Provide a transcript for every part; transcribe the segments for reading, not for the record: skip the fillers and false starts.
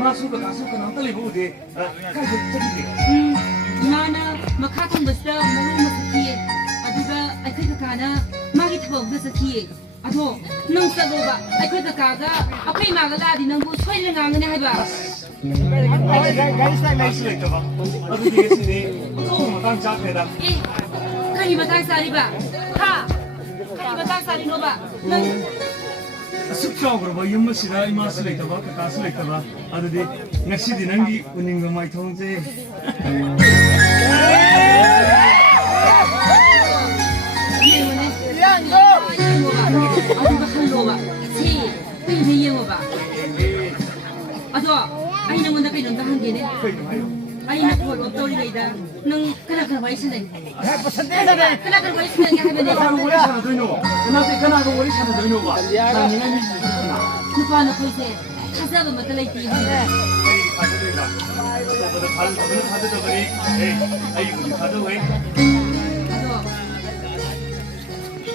이마수가 가수가 남달리 보고 가이드 저기 이마나 마카통 버스다 모로 마스키 아두가 아이쿠이 카카나 마기 타복 버스키 아도 농사도바 아이쿠이 카카가 아쿠이 마가라디 능부 소일을 강은해 해봐 가이스타 나이스레이터 봐 아두 디게스니 어떤 마당 잡해다 예 카니 마당 사리바 카 카니 마당 사리노바 능 숲속으로 뭐 연못이다 이마스를 있다봐 가스를 있다봐 아들이 낚시디 남기 운인 거 많이 통제 이해오네 아두가 할로바 세 땡세 이해오바 아도 아이는 뭔가 그런가 한 개네 아이는 그걸 어떠리래이다 능 그나그나 와 있으네 그나그나 와 있으네 하면 그나고 오리 사는 되노 그나고 오리 사는 되노 봐 나니가 미지 누구하나 보이세 가사가 못 들어있지 가져들다 가져들더니 아이고 가져왜 아도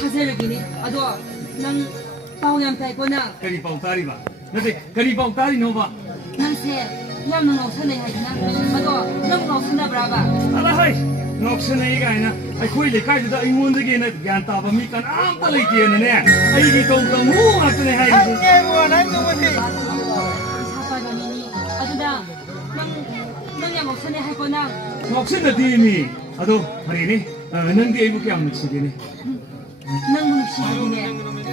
가사를 기네 아도 난 바우얌 타이거나 그리 바우다리 봐 근데 그리 바우다리 노봐 난세 얌는 없으네 하이나 아도 능 없으나 브라바 알아하이 녹스네 아니나 아이코이 레카이다 아이몬드게는 간타바 미간 아무도 레이티에네 아이기 동동 무 같네 하이 사파가미니 아도다 능 없으네 하이거나 녹스네 디미 아도 하리니 능게 이부게 안 미치게네 능 무시기네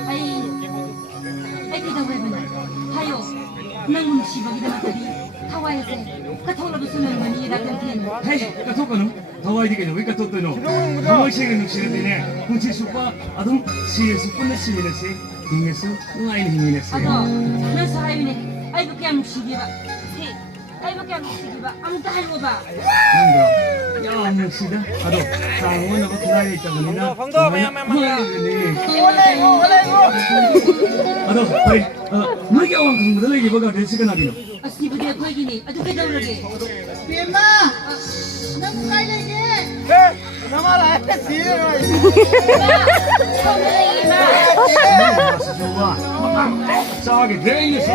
아이 기다 왜보나 하요 능 무시기다 마타리 타와에세 카톨로도 쓰는 거니 라텐텐 헤이 카톡거는 더와이 되게 왜 카톡도노 무엇이게 눅시는데네 군치 수파 아동 시에서 끝내시면서 힘에서 응아이는 힘이네서 아도 너서 하이네 아이고 그냥 무시기바 세 아이고 그냥 무시기바 아무도 할거 봐 뭔가 야 눅시다 아도 장원 하고 기다려 있다 보니나 아도 빨리 너게 왕 그들에게 뭐가 될 시간 아니노 아시부대 거기니 아주 깨달으게 Pima, nang kaya lagi. Nama lah, siapa? 저기 대인에서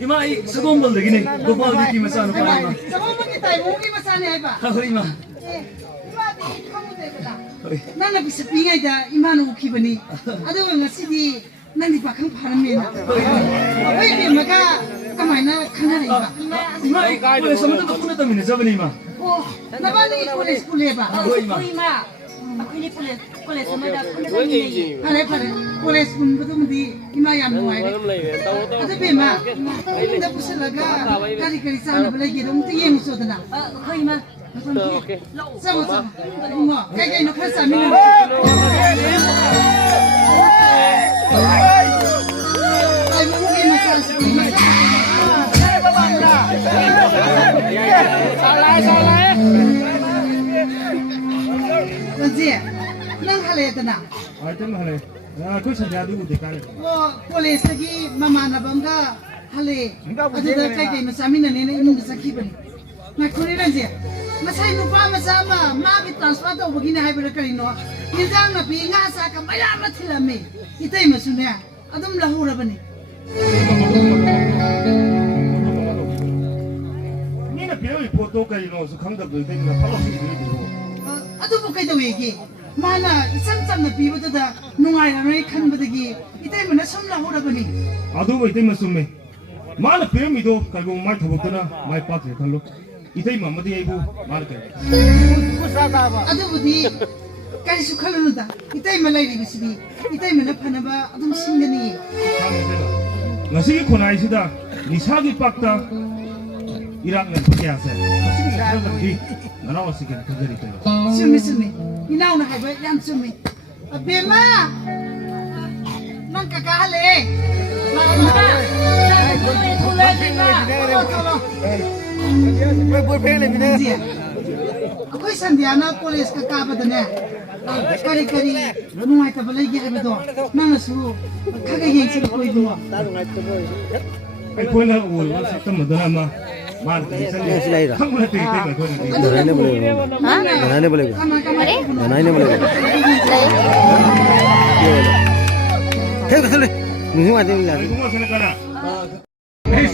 이마 이 수공벌 되기네 고발 느낌에서 하는 거야 Sama kita, mungkin masalah apa? 이마 Ima di kamu deh nana bisa pingai dah imanu kibani. Ada orang ngasih nanti bakang panen. Apa ini maka kemana kana iba? 이마 이 boleh sama tuh punya temen siapa nih ima Oh, nama lagi kulis ba? Ima aku ini kulit sama dah kulit ini Pare kulis pun betul mesti ima yang muai. Ada bema, kita pusing laga kali sana boleh gitu, mesti yang musuh tu nak. kau ima Sama, enggak, kayak ini kerasa minum. Ay, mungkin masalah seperti Salah. Nanti, nang halai tanah. itu mah le aku saja dulu deh kali Oh, polis lagi mama na bangga halai. Ada kayak ini masami nene ini bisa kiban. Nak kuri nanti. Masai nupa masama, magi transfer tu begini hai berkali no. Nizam na pi ngasa ka bayar mati lami. Itu yang maksudnya. Adum lahur apa ni? Ni nak pilih foto kali no, sukhang dah beli dengan kalau sih beli dulu. Aduh bukai tu lagi. Mana sam na pi betul dah nungai ramai kan betul. Itu yang mana sam lahur apa ni? Aduh itu masuk me. Mana pilih itu kalau mai thobok tu na mai pat ya kalau. Itu mama dia ibu mana kaya. Aduh budi. Kali suka lu dah. Itu yang mana lagi sini. Itu yang mana panaba adum singgani. Nasi konai sudah. Nisagi pakta. Irak ni pakai asa. Nasi kita lagi. Mana masih kita kerja itu. Sumi. Inau na hai baik yang sumi. Bema. Nang kakak le. Aku sandiana polis kakak betul kari nungai tak boleh lagi betul. Nang suruh kakak yang suruh kau itu. Kau nak ul, masa tu muda nama. 만 한번에 되게 되면 그거는 나이네 boleh. Hah? Naine boleh. Naine boleh. Thế cái này, mình không ăn được. 공화 생각하나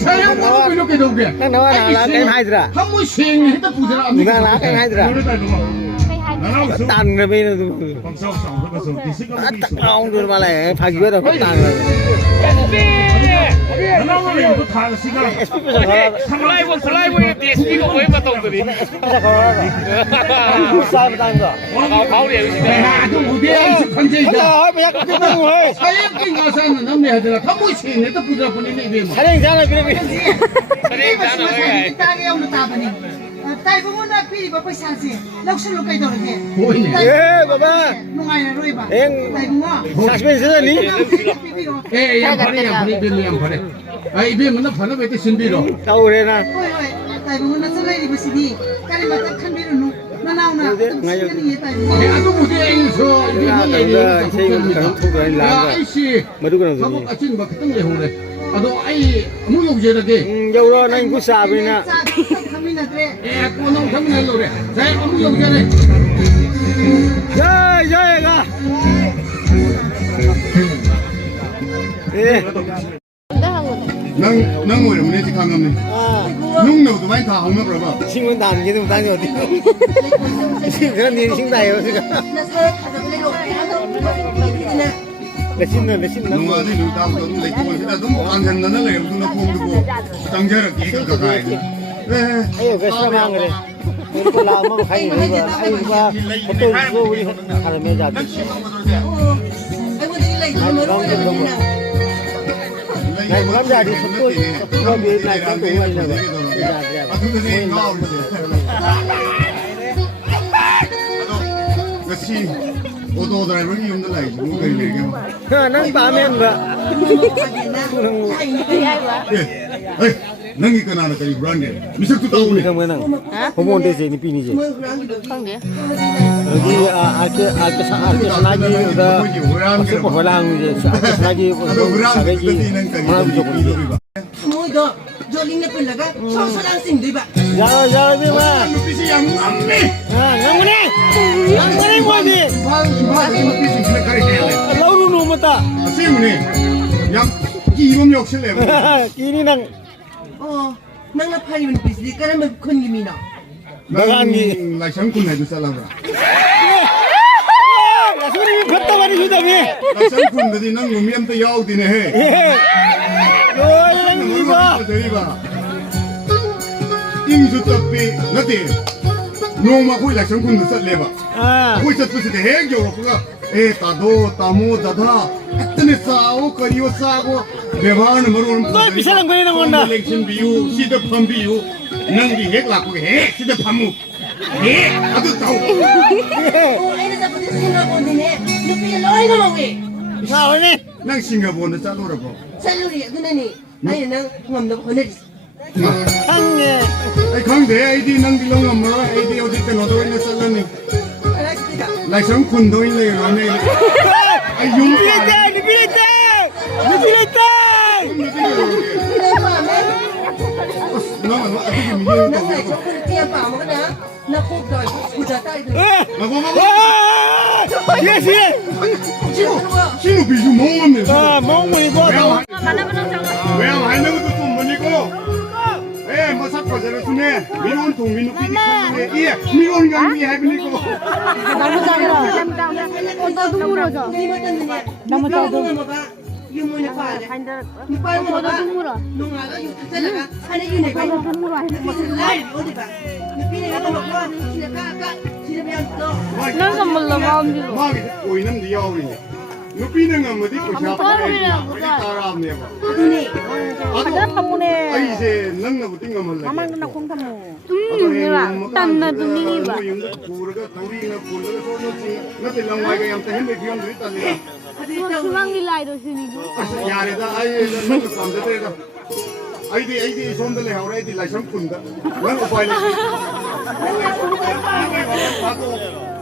사양 뭐고 이렇게 더게. Cái nó là cái hai rồi. 한 번씩 했다 부자. Người là cái hai rồi. 노래다 누가 나랑 수 Tàn rồi bây giờ. 방송 상황에서 디스가 Ông rồi mà lại phải biết rồi, tàn rồi. 나랑은 이거 다 시간 슬라이브에 DSP가 왜 맞다더니 Sai mà tàn rồi. 가오리야 야, 좀 무대에 익숙한지. Hỏi bây giờ có cái mông rồi. 사양 가서는 남내 하더라. 한 번씩 했다 부자 보내네 이게 뭐. Cái này ra là cái này. Hindi ba si Masay tagi ang nataban niya? Tayo mo na pi ba pa sa si. Laksalo kay daw niya. 보이네. Eh, baba. Nungay na roy ba? Em Tayo mo. suspense ra ni. 예, 양파네, 빌리 양파네. 아, 이게 뭐나 파나 베트 신비로. Tao rồi nè. Hoy hoy. Tayo mo na sa lady ba si ni? Kali mata kan biro no. Nanaw na. Kani tayo mo. 야, 또 무대에 있어. 이게 뭐 얘기야. 야, 아이씨. Mà đúng rồi 사복 gì. 아침 막 그딴 게 홍래. 아, 너 아이 아무 욕제라게. Dâu đó anh cũng xà bên nè. Kami na tre. 예, 꼬농 삼내 노래. 자, 아무 욕제래. Chơi chơi ra. Ê. 난 뭐래 문에 지 강남네. À, 농노도 많이 다 하면 그러 봐. xin muốn tàn cái thằng tàn rồi đi. Xin cái nhìn xin này rồi. Là xin nó. 농아지 누다도 레코는 진짜 너무 안했나는 래. 무슨 공부고 장자를 기가 가야 돼. 네. Ấy về sao mang rồi. Mình có làm mà hay rồi mà ai qua có tôi vô đi hay là mẹ già đi. Này một lắm già đi sắp tôi có bị này có tuổi này rồi. 아, 근데 나 그렇지. 오도 드라이버는 힘들 나이. 누가 이렇게. Ha nang ba men ba. 예. 에이, 능이 끊어는 그 브랜드. 미석도 Đi 따오네. không cái nào. Không muốn để gì đi pin gì. Không đi. Đi cái sana gì đó. Có phải làm gì cái sana gì cái gì mà làm gì cũng được. Mo do. Joling na pulaga. So lang sing di ba? Giờ đi mà. 눈빛이 양남네. À ngang đi. Ngang đi mua gì. 봐, 눈빛이 그냥 가리네. Lâu luôn luôn mà ta. 세문이 양 이름 욕실래. Kini nang Oh, nang napaliwan bisli ka naman kun gimina. 나간이 라이상군 해줄 살라브라. là số đi khất tao đi sudah ni. 라이상군들이 난 놈이한테 야우디네 해. Rồi anh đi ba. 대리바. 임수떡비 나대. 노마 거기 라이상군도 살래봐. À. 거기 쳤을 때 해경로가 에 따도 따모 따다 했더니 싸고 거리고 싸고 배반을 모르는 Tôi bị sao làm cái này ngon 렉션 비유 시드팜 비유 능기 핵 갖고 해 시드팜무 해 아주 싸우 Oh, ay nasa pati sino ko din eh. Lupi loy na mo eh. Sao vậy? 난 싱가포르는 짜노라고 Saluri, ano na ni? Ayun nang ngam na ko na. Thằng nè. 아이 강대 아이디 난 빌롱 엄마라 아이디 어디 때 너도 있는 살라니 Alas ka. 라이상 군도 있네 너네 아이 용 Đi lên đi lên đi lên Hindi pa men. 나만 어떻게 Nang 미해요 ay ko kun tiya pa mo na. Naku doy. Kuda tayo doon. Yes yes. Sino ba? 신우 비주 멍었네 À mong mình qua đâu. 왜 하는 것도 좀 뭐니고 에 뭐 삭고 저를 주네 민원 동민우 비디코네 예 민원 강비 해비니고 Hindi mo tan niya. Namo tayo. Yung mo na pala. Yung pala mo ba? Nung nga yung talaga. Ano yun eh? Masalay, o diba? Yung pinagatan mo ko. Sila ba yan to? Nasa malawang dito. 마음이 보이는 네 아우리네 누비는 건 어디 고 따라하네 봐 Ano ni? 아이 이제 능나고 띵가 몰라 Tan na tumingin ba? 구르가 도리나 구르가 소노지 나들 랑와이가 얌타 핸드 비용도 있다니까 Sumang nilay do sinigo. 야래다 아이 능나 감자대다 아이디 손들래 하우라 아이디 라이상 군다 난 오빠이네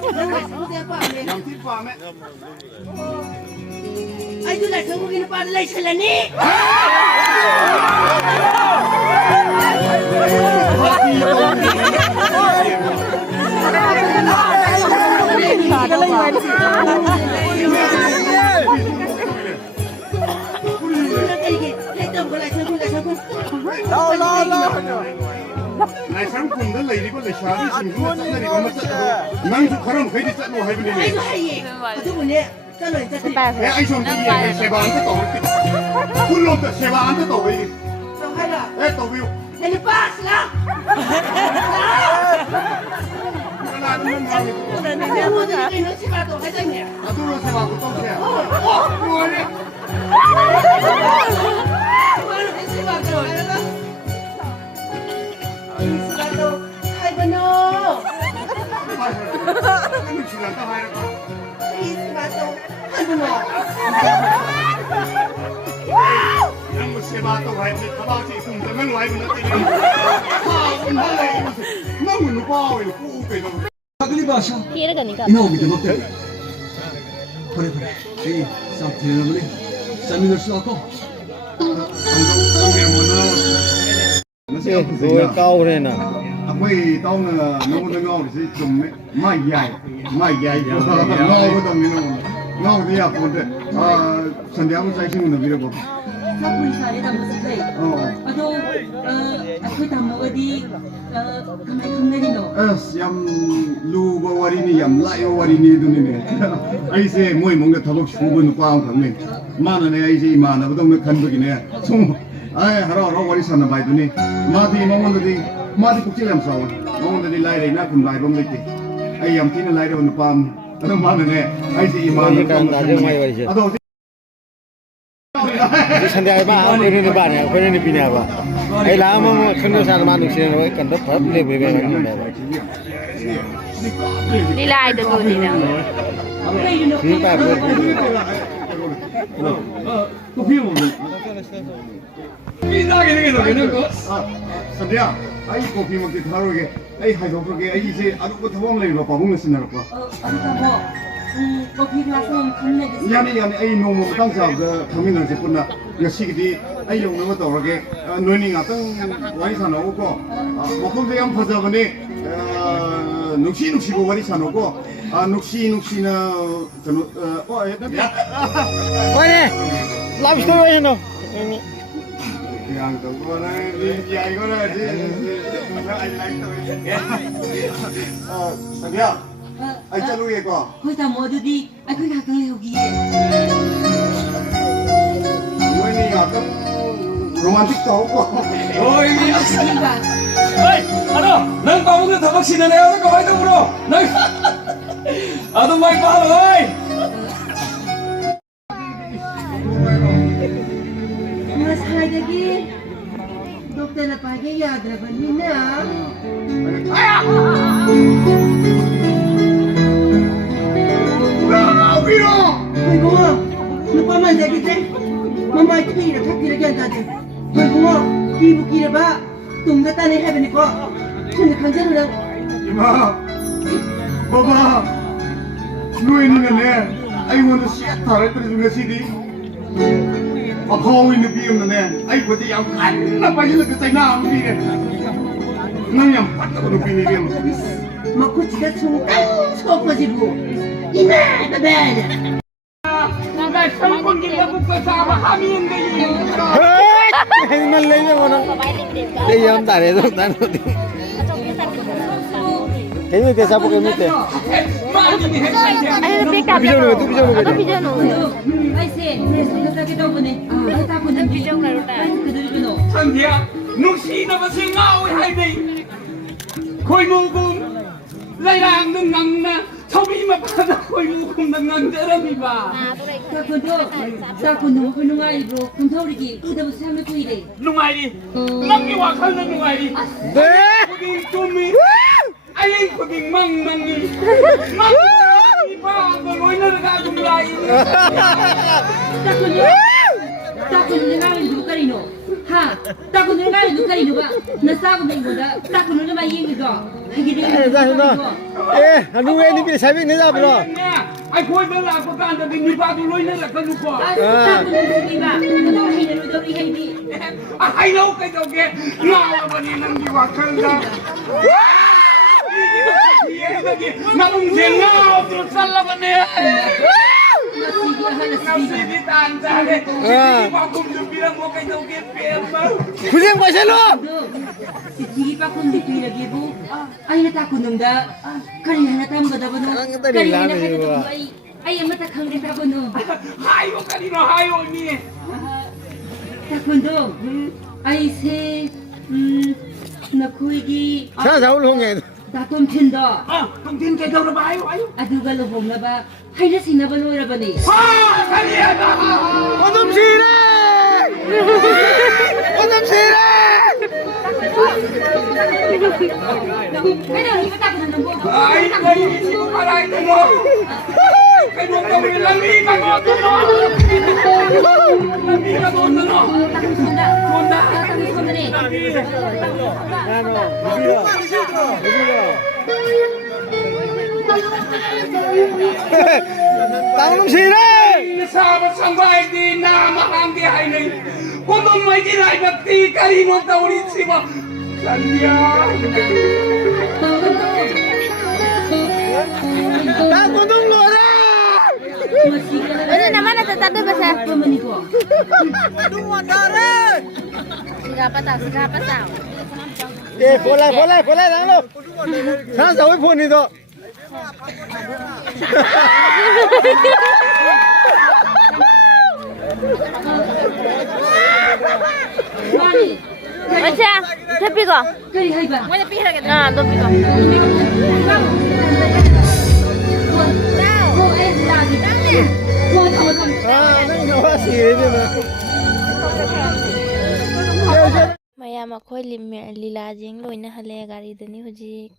Nang पामे Yang tipa me. आई तो लाइसेंस को किने पार लाइसेंस लेनी Laisangkhu dah lagi pun lesari singgu macam ni kau macam tu. Nang tu karam kau di cakap hai benda ni. आई तो है ये तो बोले चलो चलो Eh, ai som tu ni sebab anda tahu. Kulon tu sebab anda tahu ini. तो है ना Eh, tahu you. लेने पास ला मैं मुझे नहीं सिखा तो है जाएंगे Aku rasa sebab aku tahu saya. Oh, kau ni. सिखा तो है ना सिखा तो है बनो Ini sudah tahu hai kau. सिखा तो है बनो Yang sebab tahu hai ni kau sih sum dengan hai benda ni. Kau pun hai. Nang nu kau ini kau kau. Agli bahasa. Kira kan nikah. Ina ogi demak tadi. Pare pare. Hey, sampai lagi. Seminar suaka. Kau yang mana? Masih aku Rồi sih. cao này nè. Aku tahu nong ngau ni sih cuma mai yai, ngau aku tahu ni ngau dia pun deh. Sandiang saya sih nak biar apa? 사뿐히 살이 담았을때 아도 aku 담먹어디 kamai kamnani no Yang lu bawa ini, yang lain bawa ini tu ni. Aise, moi mungkin thaluk subuh numpang kami. Mana ni aise mana, betul nak kan begini. Semua, harau wari sana baik tu ni. Mati kecil yang sawa. Mungkin tadi lain nak pun lain bom lagi. Yang tina lain pun numpang. Ada mana ni? Aise mana? Aduh. Sandiang apa? Ini ni apa ni? Ini ni pini apa? Lama mau kena sana mana sini? Kan dah pernah beli beli ni. Lila ada tu Lila. Ini apa? Kopi mana? Kita gini kau. Sandiang, kopi mungkin taruh ke? Hai dokter ke? Aise, aduh betul lagi lupa bunga sinar apa? 아까 뭐 거기 가서 kamnani Yani nong tang sa kami nang sepun na yasigi yung nama tahu ke noni ngatang wari sana ko makom de yang phasa bane nuksi ko wari sana ko nuksi na jano Mana? Love story ni no. yang tu ko na ya ko na I like to Sandia ai chalu ye ko 거기 다 모두디 거기 가까이 여기에 noni ngatang romantic tahu ko 어이, 시기가 어이, 알아. 난 바보들 더벅시네 내가 그거 많이 물어. 난 아도 많이 봐라. 어이. Mas lagi dokter nak pakai ya ada benina Oi bunga, lupa manja kita. Mama itu kira tak kira kan tadi. Oi bunga, ibu kira ba, tunggu tani hebat ni kok. Kena kanjar udah. Ima, Baba, lu ini nene, I want to see tarik terus juga sini. Apa ini biam nene, I buat yang kan apa yang lebih saya nak ni. Nang yang patut aku pilih biam. Maku jika sungkan sopo jibu. Ina bebel. Laisangkhu kita buka sama kami yang ini. Hei, mana lagi mana? Meiyam tak ada tu, tak ada. Kami tu siapa kami tu? Ayo beka. Bijak tu, bijak tu. Aku bijak no. 아이세 그렇게 더보네 해다보는 bijak na ruta. 그들이구나 Sandia, nuksi na ba si ngau hai ni? Khoi mung kum, lai lang nung ngang na, chobi ma pa na khoi mung kum nang ngang derami ba? 사건도 사건도 훌륭하이고 군터우리기 그대로 삶을 이래 Nungai di, nang iwa kal na nungai di. Kuding tumi, ay kuding mang mangi, mang iba ko loy na nagagumlay. 사건이 사건이 나는 누가리노 ha ta ko ngai lu kai lu ba na sa ko ding ko da ta ko lu ma yin ni do hai gi 에, 자, 자. 에, 누구 애니 비 사비 내자 불어. ไอ้คุยเวลาประกันจะมีปลาตัวลอยนั่นแหละก็รู้ก่อน ta ko lu si ba ko do hai lu do hai ni ไอ้เราไอ้เจ้าแกงาวันนี้นั่งดีว่าคันละมาอุ้งเสียงงาตัวสั่นละวันนี้ Nasi tan jare. Pak kum bilang mau kayak jauh gitu. 고생 마실로. Si pa kun di pila gibu. Ay na ta kun nungda. Kari na tam bada bano. Kari na kay to ay ang mata khang ta bano. Hayo kanino hayo ni. Ta kun do. Ay se na kuy gi. 자, 자, 오늘 홍해. Ta tom thin do. Tom thin kayak jauh lebay ayo. Aduga lo bong na ba. Hay na sinabalo ra ba ni. Ha, kalian. 어둠 시래. 어둠 시래. Ay na ni ta kun nung bo. Ay, ay, sino pala ito mo? Kaya nung kami lami ka mo ito no. Lami ka mo ito no. Sunda. Sunda. Sunda ni. 나노. 누구야? 땅놈 시래. Sahabat sampai di nama kami ini. Kudu mai di rai bakti kali no tawri siwa. Kalian. 나 고등 놀아. Ano naman natatado ba sa? Pamani ko. Sigapat daw. 예, 볼라 나노. 산사 왜 보니도. Mani. Acha, tapi ko. Kari hay ba? Wala pihira kita. Ah, dobi ko. Ko ay lagi. Ko thao thang. 아, 너 나와 시래잖아. Meiyam akhoi limmer Lila jing loina hale gari dani huji